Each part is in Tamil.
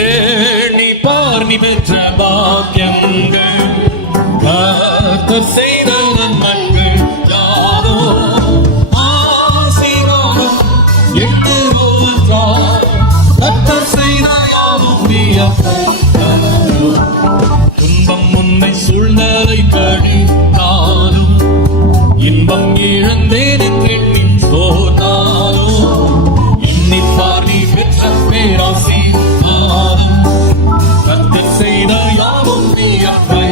ஏணி பார்னி பெற்ற பாக்கியங்கள் கர்த்தர் செய்த நன்மைகள் யாதோ ஆசீர்வாதம் எண்ணுவோம் கர்த்தர் செய்த யாவும் துன்பம் உன்னை சூழ்ந்ததை கழித்தாலும் இன்பம் இழந்தேன் எண்ணின் சோர்ந்தாலும் இன்னிப்பார் நீ பெற்ற பேராசி கர்த்தர் செய்த யாவும் நீயப்பை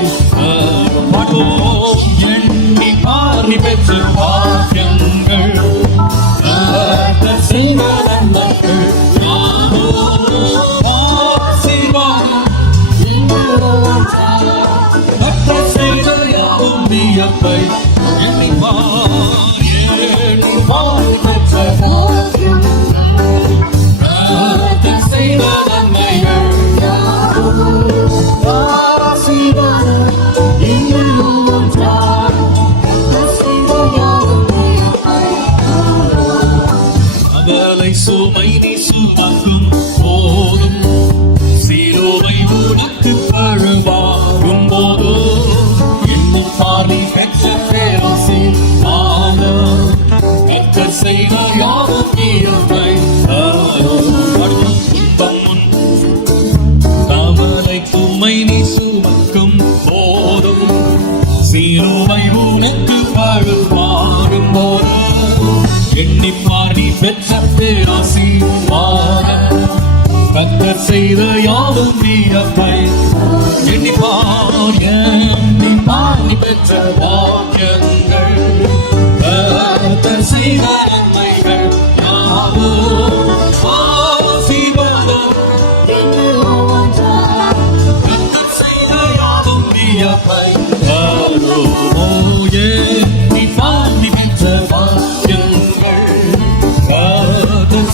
எண்ணி பாரி பெற்ற பாக்கியங்கள் கர்த்தர் செய்த நன்மைகள் கர்த்தர் செய்த யாவும் நீயப்பை எண்ணி பாரி பெற்ற கர்த்தர் செய்த நன்மைகள் சுமை நீ சுமக்கும் போதும் சிலுவை உனக்கு பழுவாகும் போதும் இன்னும் பாரி பெற்ற பேராசி கர்த்தர் செய்த யாவும் நீயப்பை கவலை சுமை நீ சுமக்கும் போதும் சிலுவை உனக்கு பழுவாகும் போதும் எண்ணிப்பார் நீ பெற்ற பேராசீர்வாதம் கர்த்தர் செய்த யாவும் நீயப்பை எண்ணிப்பார் நீ பெற்ற பாக்கியங்கள் கர்த்தர் செய்த நன்மைகள் யாவும் ஆசீர்வாதம் கர்த்தர் செய்த யாவும் நீயப்பை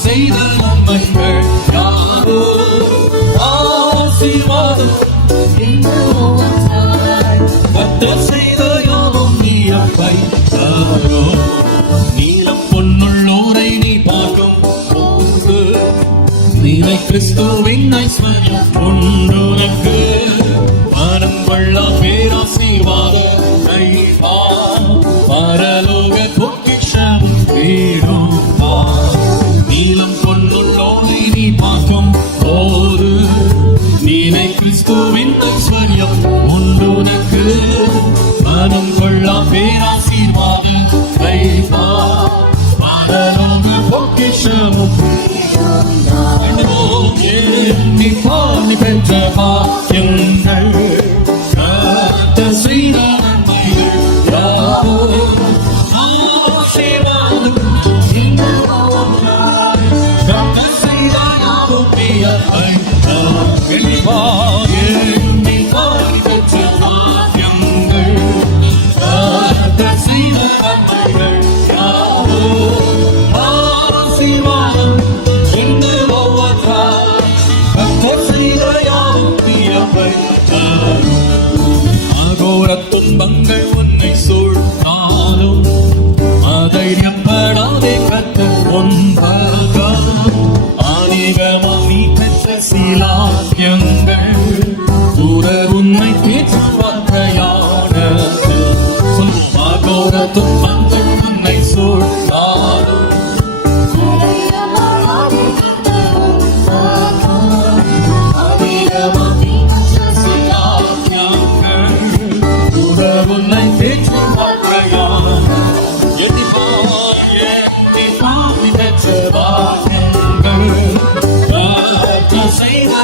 செய்த நன்மைகள் யாரோ ஆசீர்வாதம் கர்த்தர் செய்த யாவும் நீயப்பை யாரோ நீலம் பொன்னுள்ளோரை நீ பார்க்கும் போது நீலை கிறிஸ்துவின் ஐஸ்வர்யம் உண்டுனக்கு மனம் கொள்ள பேராசீர்வாதம் பரலோக பொக்கிஷம் வீடும் நீலம் கொண்டுள்ளோரை நீ பார்க்கும் போது நீனை கிறிஸ்துவின் ஐஸ்வர்யம் உண்டுனக்கு மனம் கொள்ளா பேராசீர்வாத பரலோக பொக்கிஷமும் நீ பாடி பெற்ற பாக்கியங்கள் கர்த்தர் செய்த நன்மைகள் யாவும் ஆசீர்வாதம் கர்த்தர் செய்த யாவும் நீயப்பை எண்ணி பாடி பெற்ற பாக்கியங்கள் கர்த்தர் செய்த நன்மைகள் யாவும் ஆசீர்வாதம் அகோர துன்பங்கள் உன்னை சூழ்ந்தாலும் அதைரியப்படாதே கர்த்தர் ஒன்றாக ஆதிகமாக நீ பெற்ற சீலாக்கியங்கள் தூரர் உன்னை பேச்சுவார்த்தையான அகோர துன்பங்கள் உன்னை சூழ்ந்தாலும் உன்னை பேச்சு எண்ணி பெற்ற செய்த